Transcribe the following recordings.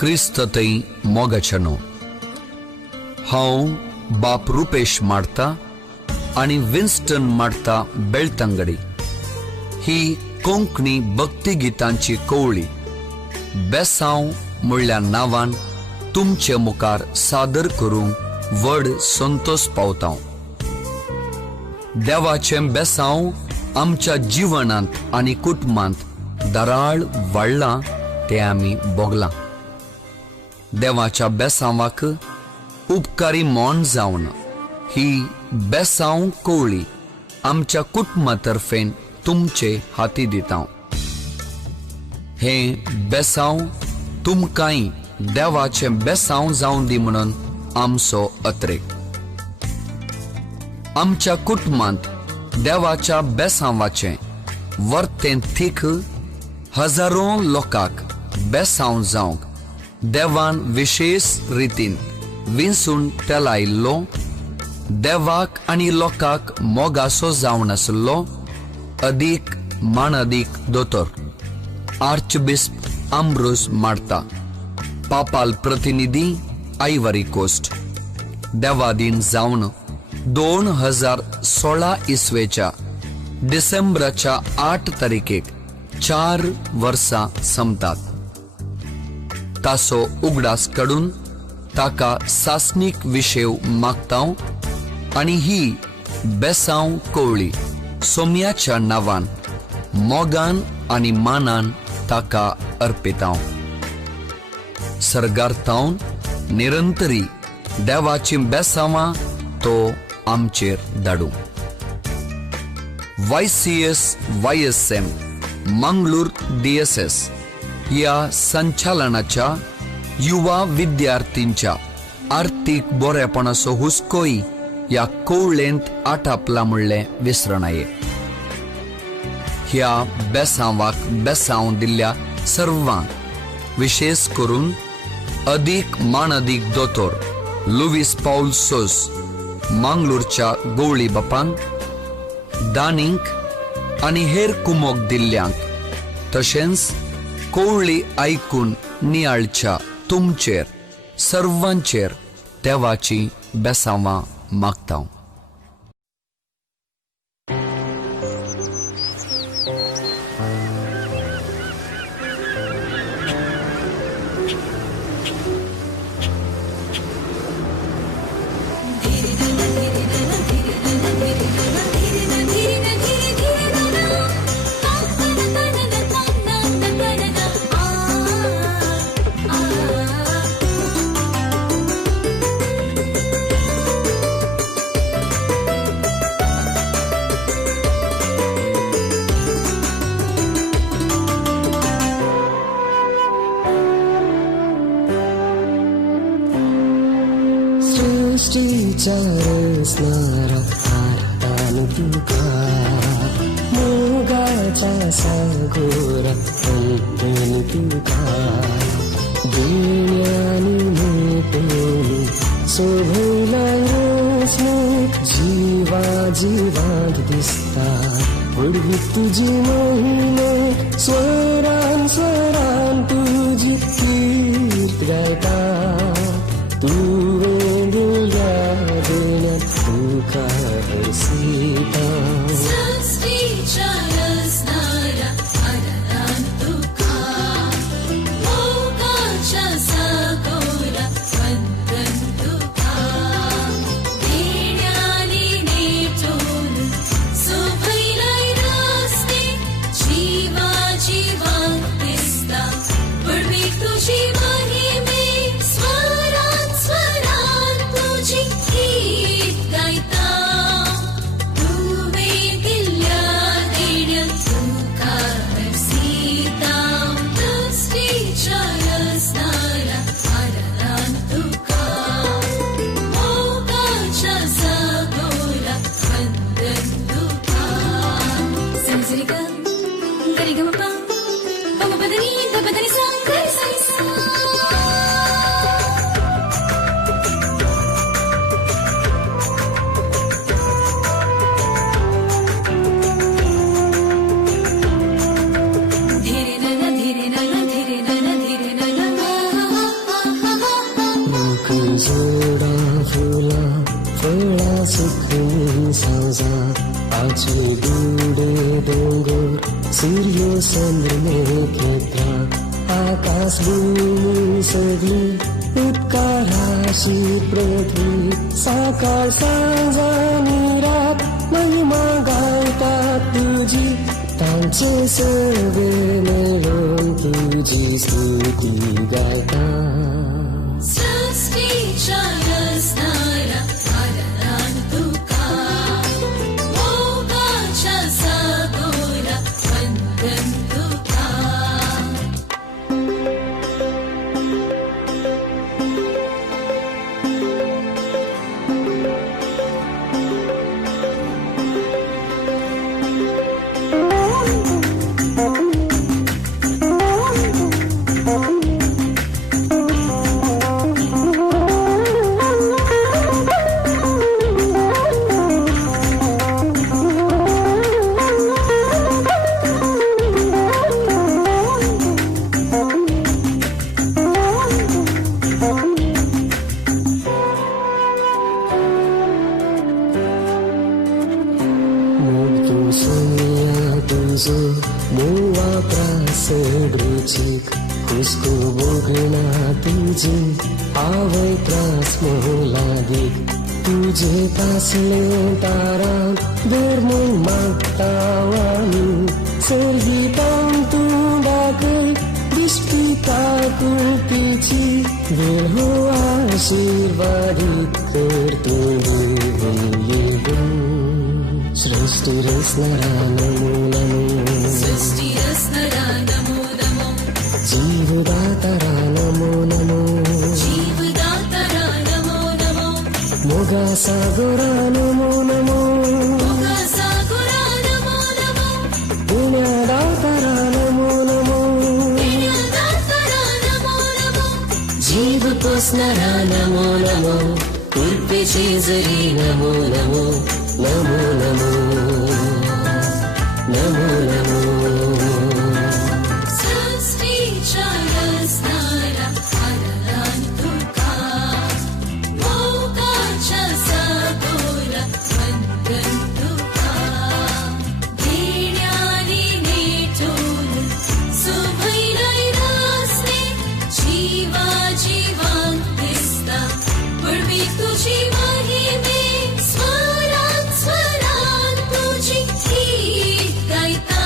क्रिस्त थंय मोगाचें हांव बाप रुपेश माडता आनी विन्स्टन माडता बेळतंगडी ही कोंकणी भक्ती गितांची कवळी बेसांव म्हणल्या नांवान तुमचे मुखार सादर करूंक व्हड संतोष पावता। देवाचें बेसांव आमच्या जिवनांत आनी कुटुंबांत दराळ वाडलां तें आमी भोगलां। देवाच्या बेसांवाक उपकारी मोन जावन ही बेसांव कवळी आमच्या कुटुंबातर्फेन तुमचे हाती दिता। हे बेसांव तुमकांय देवाचें बेसांव जावन दी म्हणून आमचो अत्रेक। आमच्या कुटुंबांत देवाच्या बेसांवाचें वर्तें थीक हजारो लोकांक बेसांव जावंक देवान विशेष रितीन विंसून तेलायिल्लो देवाक आनी लोकांक मोगासो जावन आसलो अदीक मानदीक दोतोर आर्चबिस्प अम्ब्रोस माडता पापाल प्रतिनिधी आयवरी कोस्ट देवादीन जावन 2016 इसवेच्या डिसेंबराच्या 8 तारीखेक 4 वर्सां संपतात। तासो उगडास काडून ताका सासनीक विशेव मागता आनी ही बेसांव कवळी सोम्याच्या नांवान मोगान आनी मानान ताका अर्पिता। सर्गार्थावन निरंतरी देवाची बेसांवां तो आमचेर धाडू। YCS/YSM मंगळूर DSS या संचालनाच्या युवा विद्यार्थींच्या आर्थीक बरेपणाचो हुस्कोय या कवळेंत आटापला म्हणलें विसरणाये। ह्या बेसांवाक बेसांव दिल्ल्या सर्वांक विशेष करून अदीक मानदीक दोतोर लुईस पाऊल सोस मंगळूरच्या गवळी बापांक दानींक आनी हेर कुमोक दिल्ल्यांक तशेंच कवळी आयकून नियाळच्या तुमचेर सर्वांचेर देवाची बेसांवां मागता। रचणारा आरतान तुका मोगाच्या सागोरा अंतन तुका देण्यानी मोठेनी सोभला रोषनी जीवा जीवात दिसता पडवी तुझी महिने स्वरान स्वरान तुझी कीर्त गायता तू वेगळ्या देण्यात तुका सीता सृष्टीच्या रचणारा आदरान तुका मोगाच्या सागोरा वंदन तुका देण्यानी नेटून सोभैलाय रस्ते जीवा जीवांत दिसता पडवीक तुझी महिमे स्वरान स्वरान तुझी गीत गायता तू वेगळ्या देण्यात तुका सीता सृष्टीच्या रचणारा आदरान तुका मोगाच्या सागोरा वंदन तुका संसरिका गरिगमपा पमपदनी दपदनी सांगरी सरिसा धीरे नन धीरे नन धीरे नन धीरे नन सूर्य चंद्र क्षेत्र आकाश भूमी सगळी उत्काराशी पृथ्वी साकार सांज आणि रात महिमा गायतात तुझी तांचे सगळे मिळून तुझी स्तुती गायतात सृष्टीच्या रचनाला आदरान तुका मोगाच्या सागोला वंदन तुका मोवा प्रासडरुचिक खुसको बोगणा तुझे आवय त्रास मोलादिक तुझे तासले तारान धर्मून मागता वाणी सर्गी पावन तू डाकय दिसती काकुळतीची वेळ हो आशीर्वादित कर तुझे सृष्टी रचणारा नमो नमो सृष्टी रचणारा नमो नमो जीवदातारा नमो नमो जीवदातारा नमो नमो मोगा सागरा नमो नमो मोगा सागरा नमो नमो पुण्यादातारा नमो नमो पुण्यादातारा नमो नमो जीव पोसणारा नमो नमो कृपेचे जरी नमो नमो नमो नमो नमो नमो सृष्टीच्या रचनाला आदरान तुका मोगाच्या सागोला वंदन तुका घेण्याने नेटून सुभैलय रचने जीवा जीवांत दिसता पडवी तुझी महिमे स्वरात स्वरात तुझी गीत गायता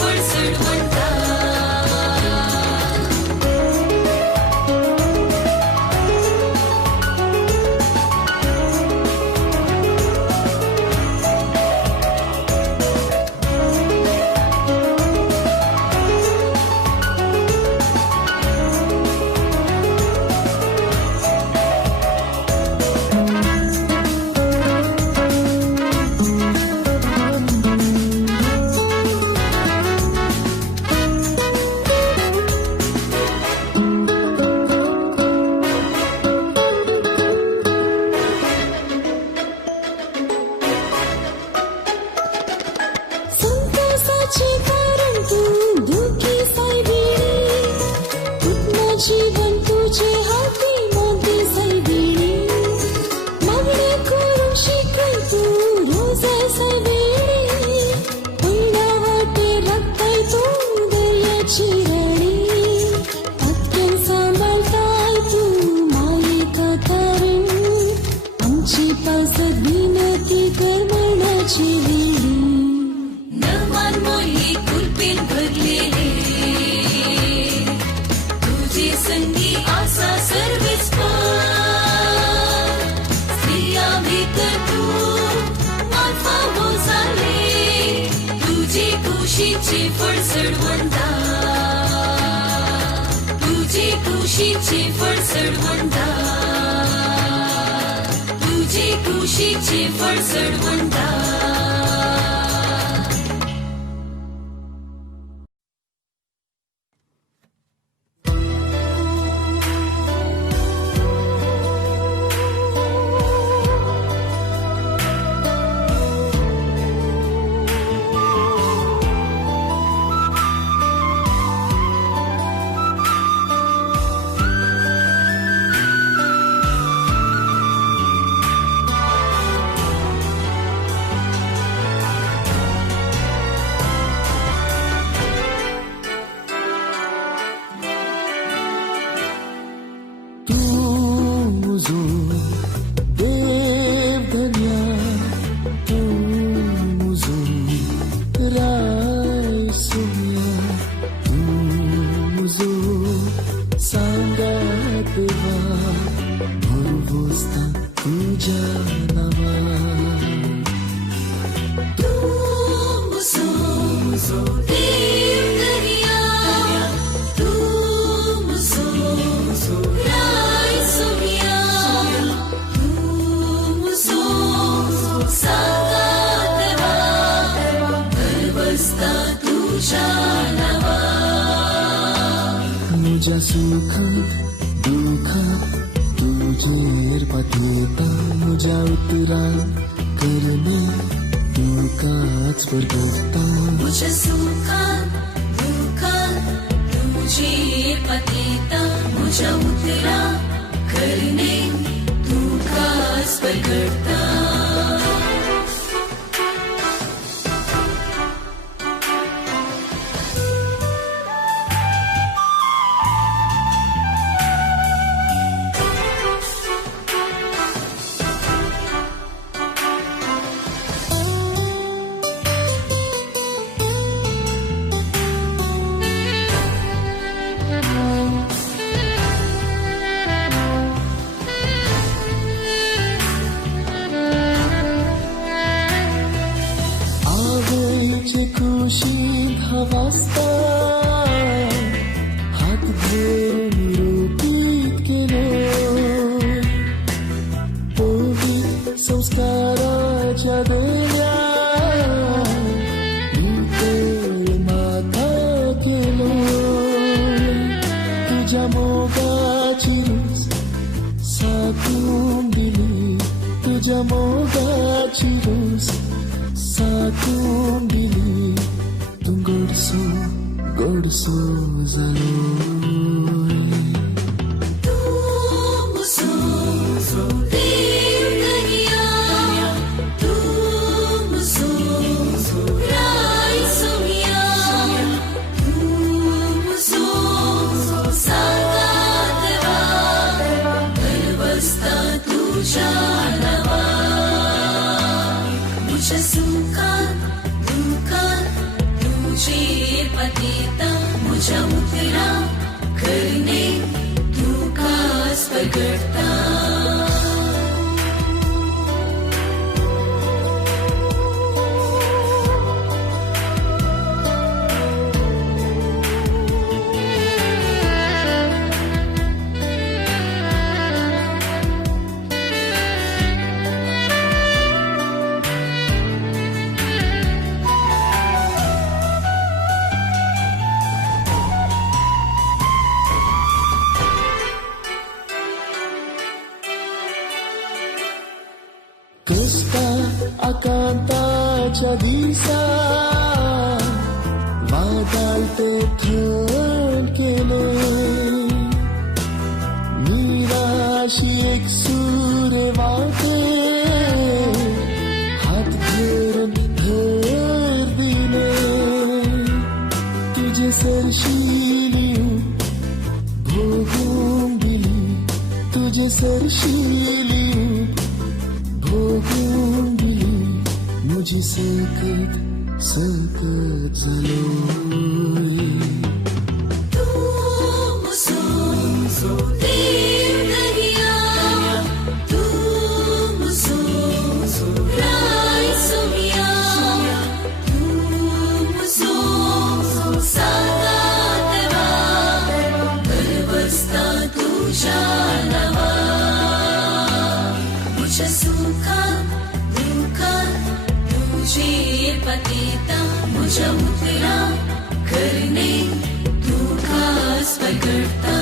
फळसड म्हणता जीवन तुझे हाती मध्ये सैबिणी मागणे करून शिकल तू रोज सैबिणी पहिल्यावाटे रक्ताय तू दर्याची राणी पटकन सांभाळताय तू मायेचा तारण आमची पावसात विनती कर मनाची विणी नमान मोही कुलपेन भरलेले संगी आसा सर्वेच स्त्रिया भेकर तू माथा हो झाले तुझे खुशीचे फळसड म्हणता तुझे खुशीचे फळसड म्हणता तुझे खुशीचे फळसड म्हणता तुझ्या सुखात दुःखात तुझेर पाठवता तुझ्या उतरात करणे तुकाच बरगता तुझ्या सुखात दुःखात तुझे पतेता तुझ्या उतरा करणे तुकाच बरगता खुशीत हवासता हात धरून रोपीत केलो पवित्र संस्काराच्या देण्या तू माथा केलो तुझ्या मोगाची रूस साकून दिली तुझ्या मोगाची रूस साकून दिली तू गोडसो झालो सुखात दुःखात तुझे मुझा उतरा करणे तू खास प्रगटता आकांताच्या दिसा वादळते थंड केले निराशी एक सूर्य वाटे हात धरून भर दिले तुझे सरशिली भोगून दिली तुझे सरशिली भोगून दिली मुझी सकत सकत झालोय मुझा उतरा करणे तू खास प्रगटता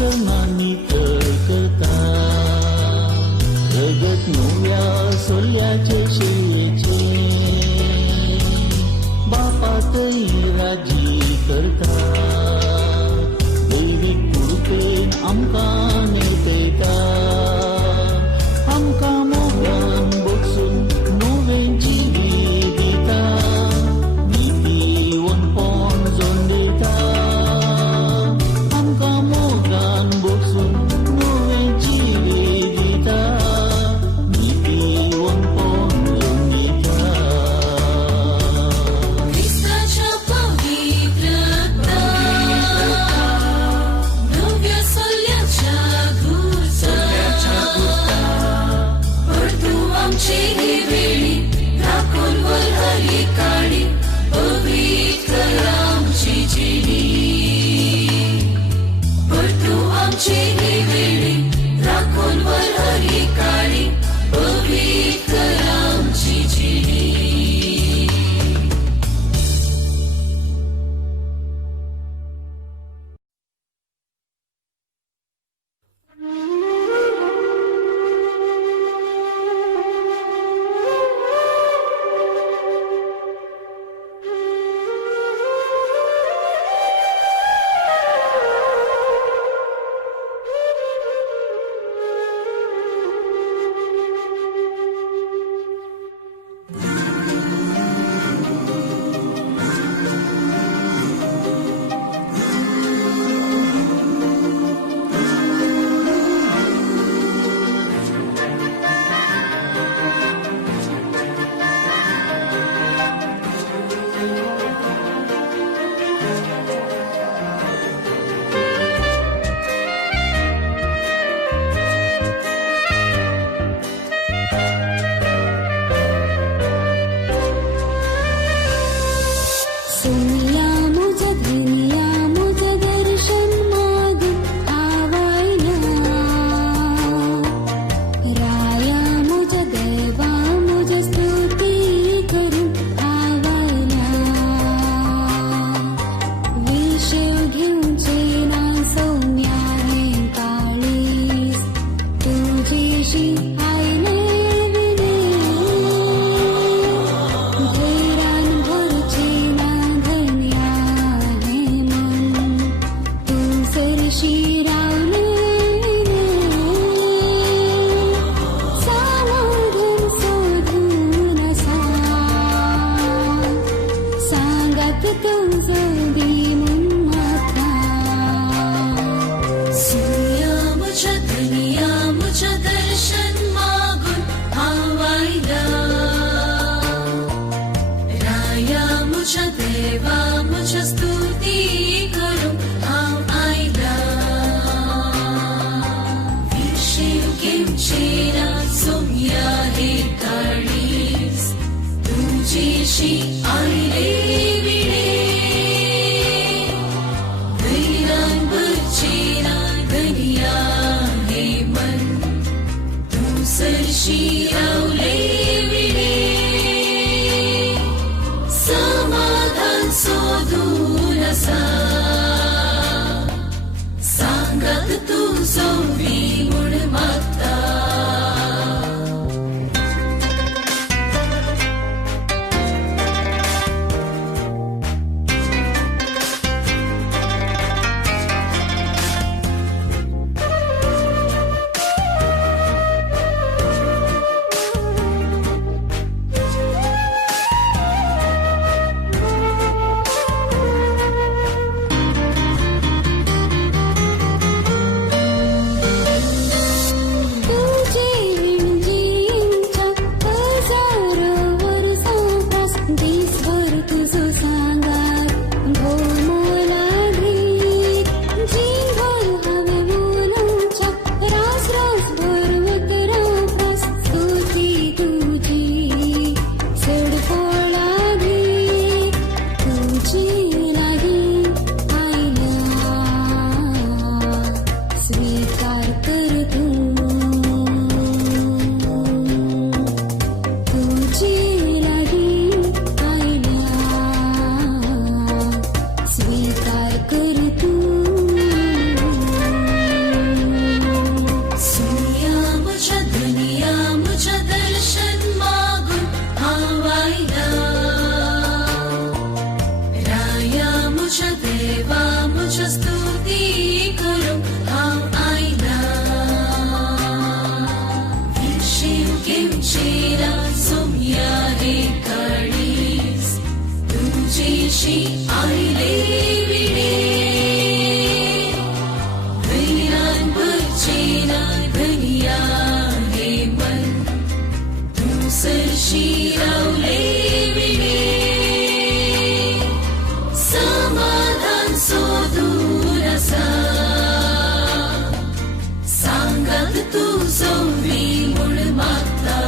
कर्णांनी तळकता रगत नव्या सोल्याचे शेचे बापातही राजी करता दैविक कृपेन आमका नेतयता आमका मोगान बसून नोवेंची दिता नीती वनपण जोन दिता आमका मोगान बसून नोवेंची दिता नीती वनपण जोन दिता Cristaच्या पवित्र नव्या सोल्याच्या गुरचा परतू आमचे हे वेळी राखून वर हरी काळी पवित्र आमची जिणी परतू आमचे हे वेळी राखून वर हरी काळी पवित्र आमची जिणी सुनिया मुझे धनिया मुझे दर्शन मागून आवायला राया मुझे देवा मुझे स्तुती करून आवायला विषय घेऊनचे ना सौम्या हे काळीस तुझीशी आईने विने घेरान भरचे ना धन्या हे मन तू सरशी रावले सामाधून शोधून सांगत तुझं दिमून माथा सूर्या मुझ्या धनिया मुझ्या दर्शन मागून आवायला राया मुझ्या देवा मुझ्या स्तुती करून आवायला विषय घेऊनचे ना सोम्या हे काळीस तुझीशी आईले विणे धैर्यान भरचे ना धनिया हे मन तू सरशी रावले विणे समाधान शोधून सांगत तू सोवी मुळ माता तुझेशी आईले विणे धैर्यांवरचे ना धनिया हे मन तू सरशी रावले विणे समाधान शोधून असा सांगत तू सोडली मूळ माता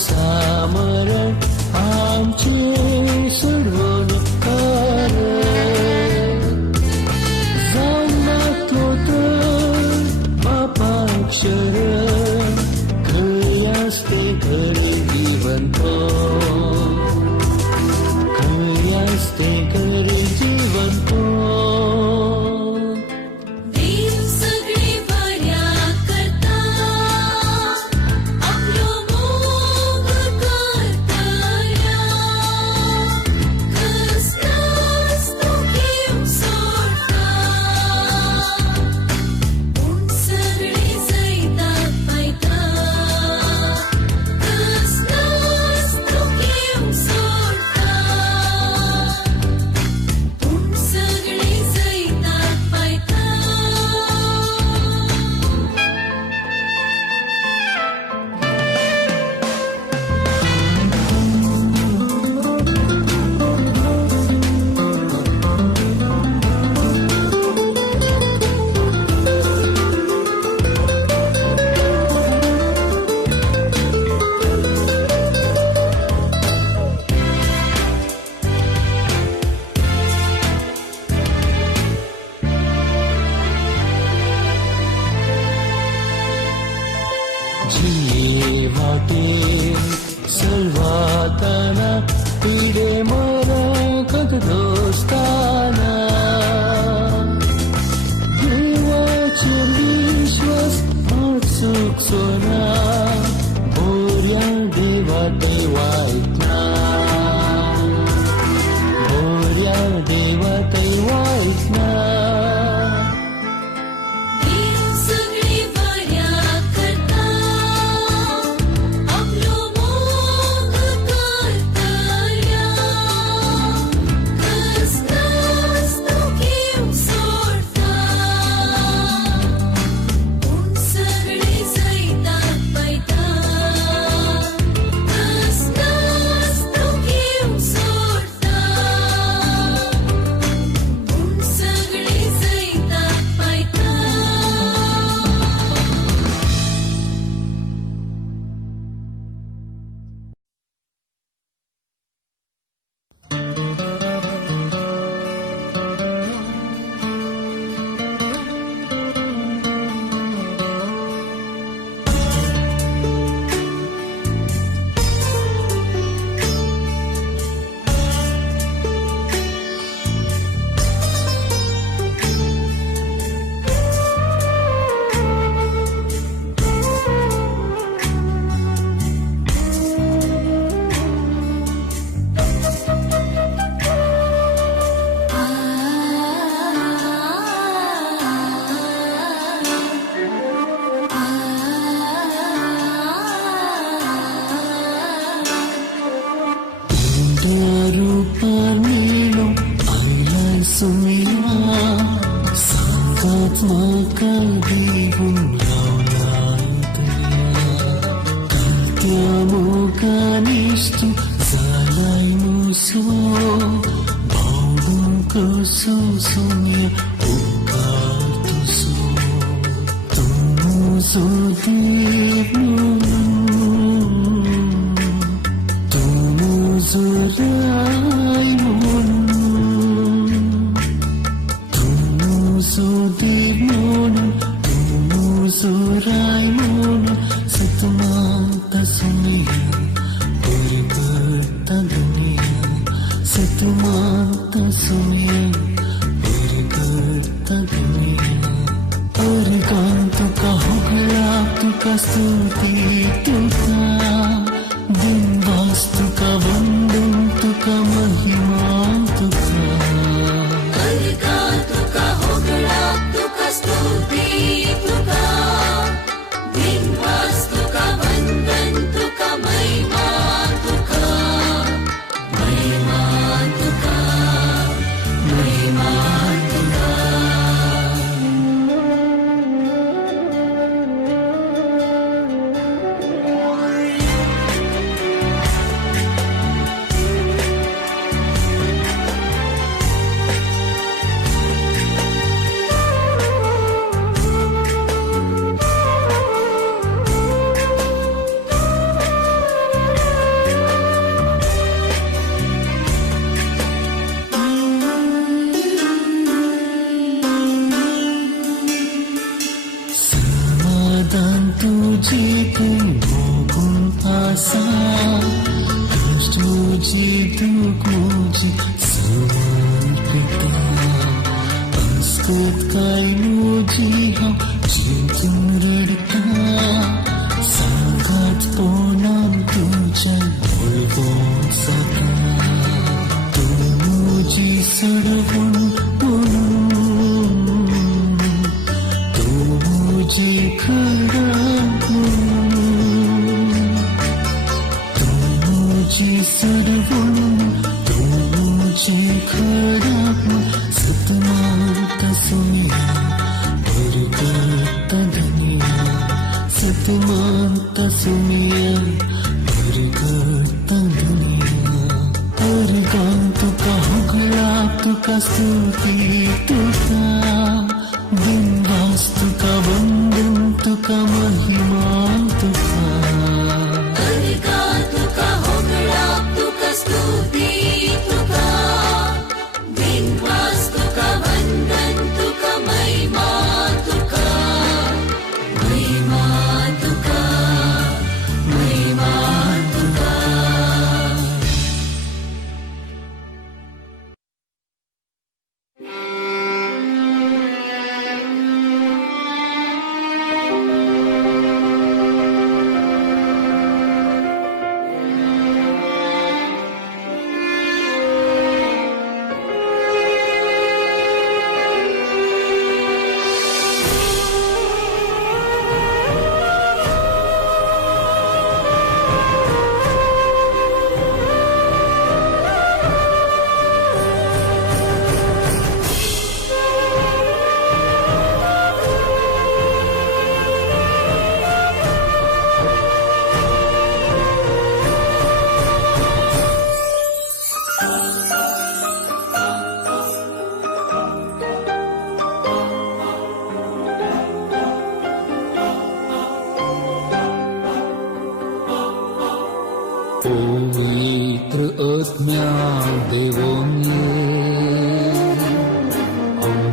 सामरण आमचे सोडवून कर वाटे सर्वाताना पिढे मरा कद दोस्ताना देवाचे विश्वास सुख सोना बोऱ्या देवा दैवायतना बोऱ्या देवा दैवायतना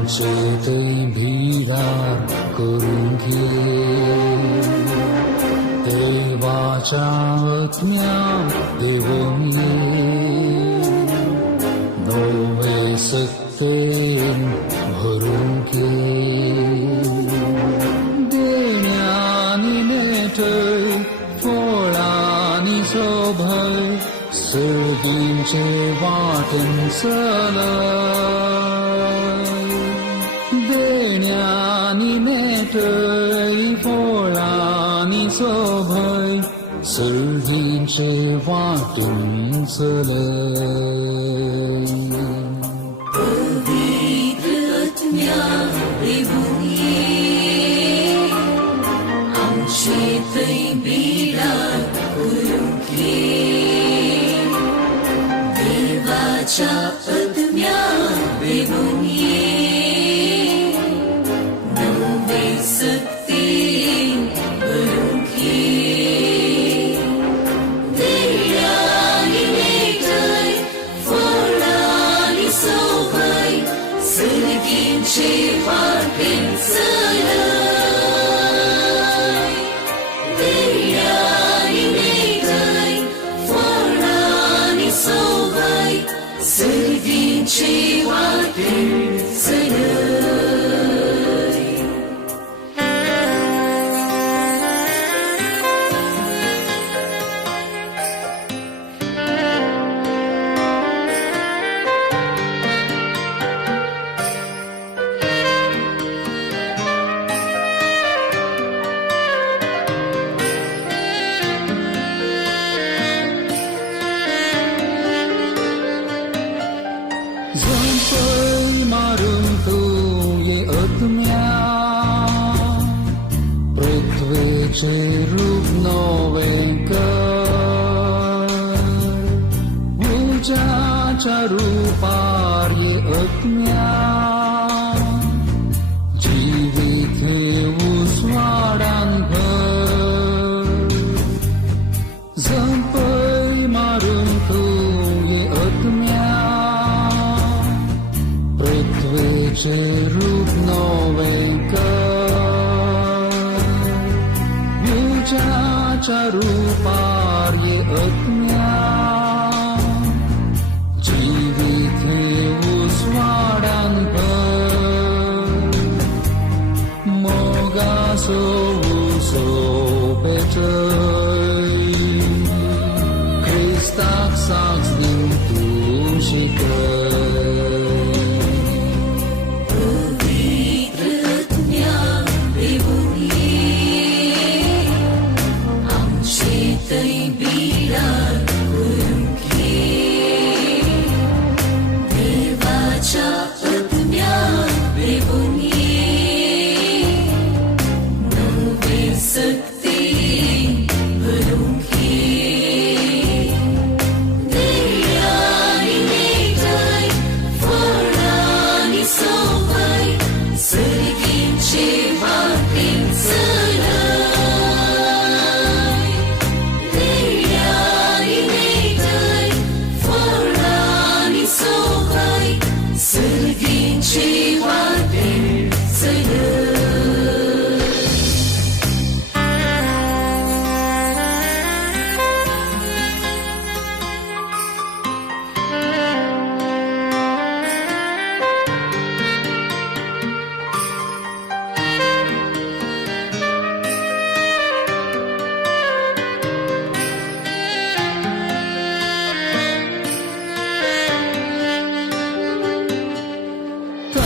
आमचे ते भिडार करून घे देवाच्या आत्म्या देवून ये नवे सक्तेन भरून घे देण्यानी नेटय फळानी शोभय सर्दींचे वाटेन चलय देण्यानी नेटय फळानी शोभय सर्दींचे वाटेन चलय पवित्र आत्म्या देवून ये आमचे तै बिडार करून घे देवाच्या आत्म्या देवून ये नवे सक्तीन भरून घे देण्यानी नेटय फळानी शोभय सर्दींचे वाटेन चलय देण्यानी नेटय फळानी शोभय सर्दींचे वाटेन चलय झंपय मारून तू ये आत्म्या पृथ्वीचे रूप नवे कर उजाच्या रूपार ये आत्म्या जीवित हे उस्वाडान भर झंपय मारून तू ये आत्म्या पृथ्वीचे रूप नवे कर उजाच्या रूपार ये आत्म्या जीवित हे उस्वाडान भर मोगासो उसो बेटय Christak साक्ष दिव तू शिकय पवित्र आत्म्या देवून ये आमचे तै बिडार करून घे देवाच्या आत्म्या देवून ये नवे सक्तीन भरून घे देण्यानी नेटय फळानी शोभय सर्दींचे वाटेन चलय देण्यानी नेटय फळानी शोभय सर्दींचे वाटेन चलय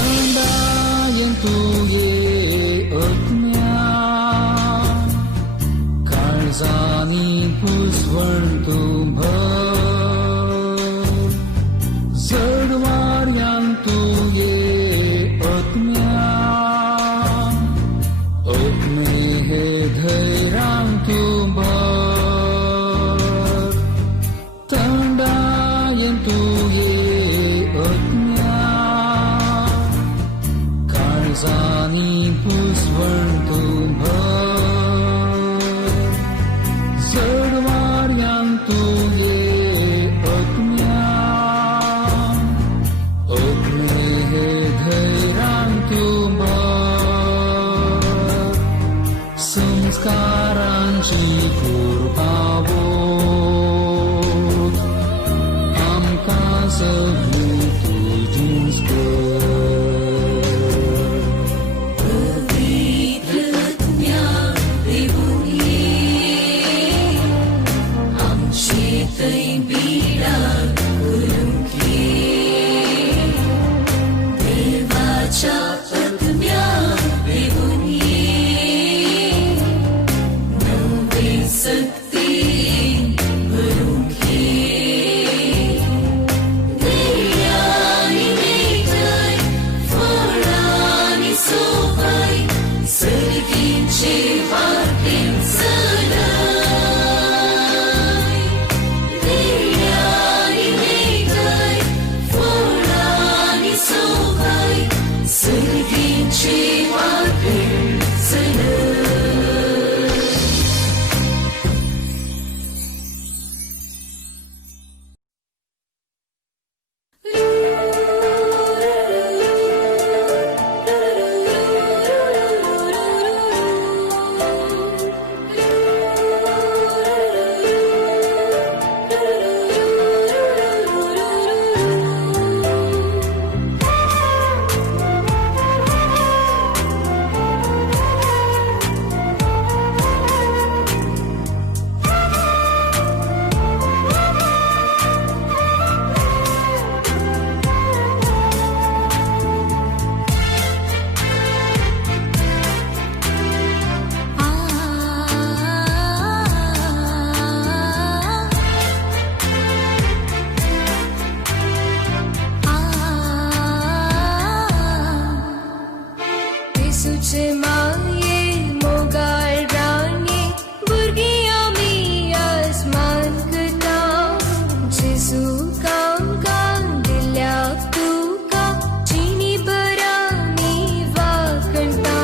Tandayan tuye आत्म्या काळजानी पुसवण तू भर जडवार्यान तुये आत्म्या आत्मे हे धैर्यान तू भर tandayan tuye आत्म्या काळजानी पुसवण तू भर जडवार्यान तुये आत्म्या आत्मे हे धैर्यान जेसूचे माये मोगाळ राणे भुरगी आमी आसमान करता जेसू कामकां दिल्याक तुका जिणी बरांनी वाकणटा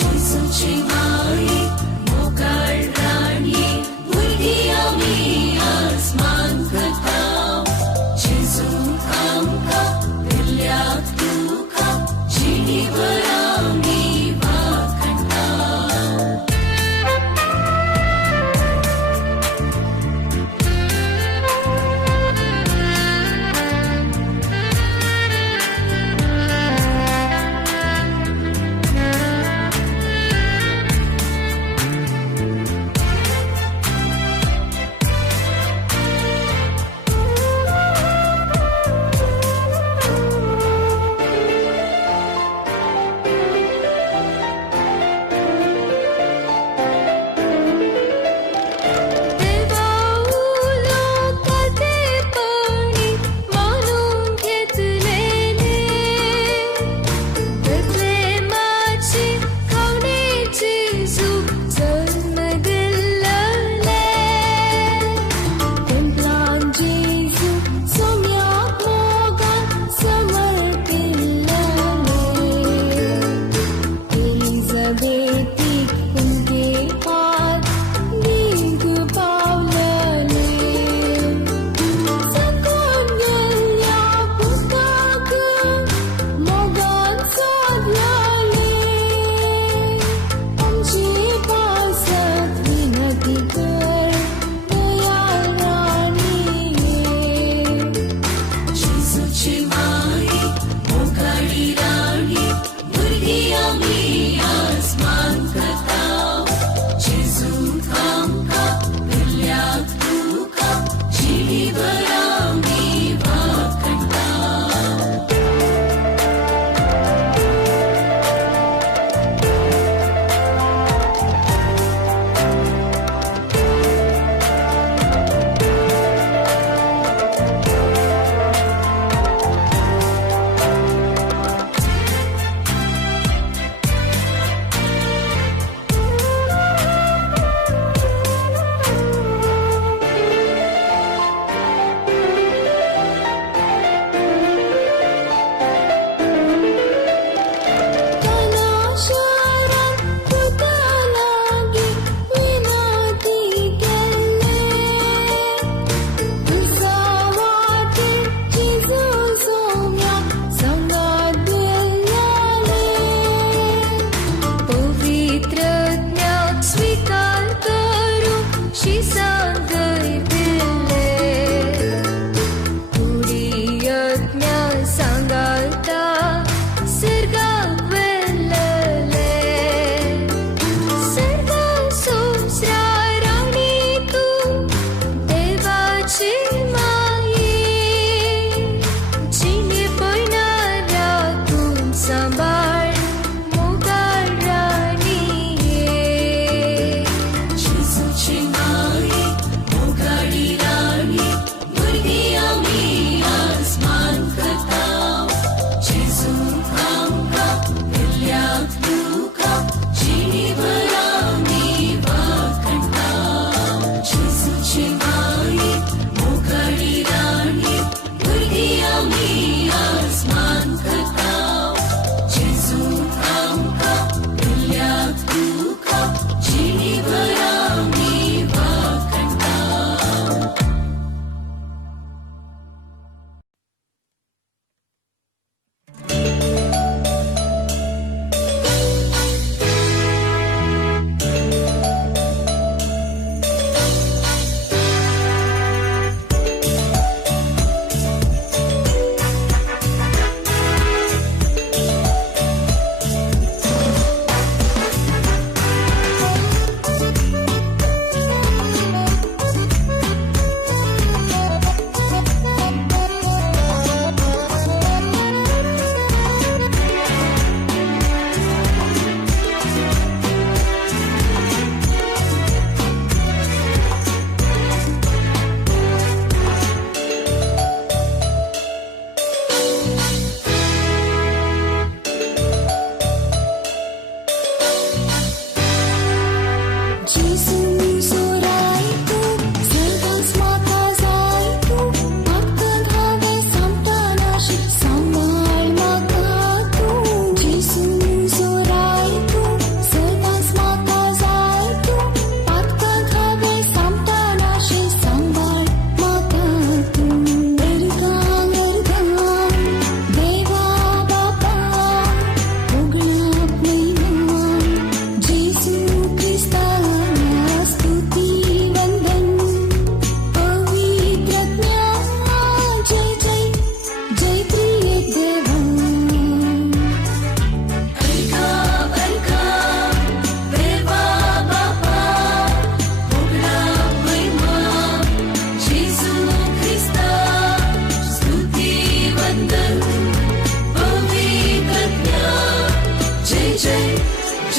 जेसूचे माये मोगाळ राणे भुरगी आमी आसमान करता जेसू आमकां दिल्याक तुका जिणी बरांनी वाकणटा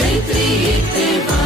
जय त्रिएक देवा.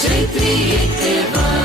जय त्रिएक देवा.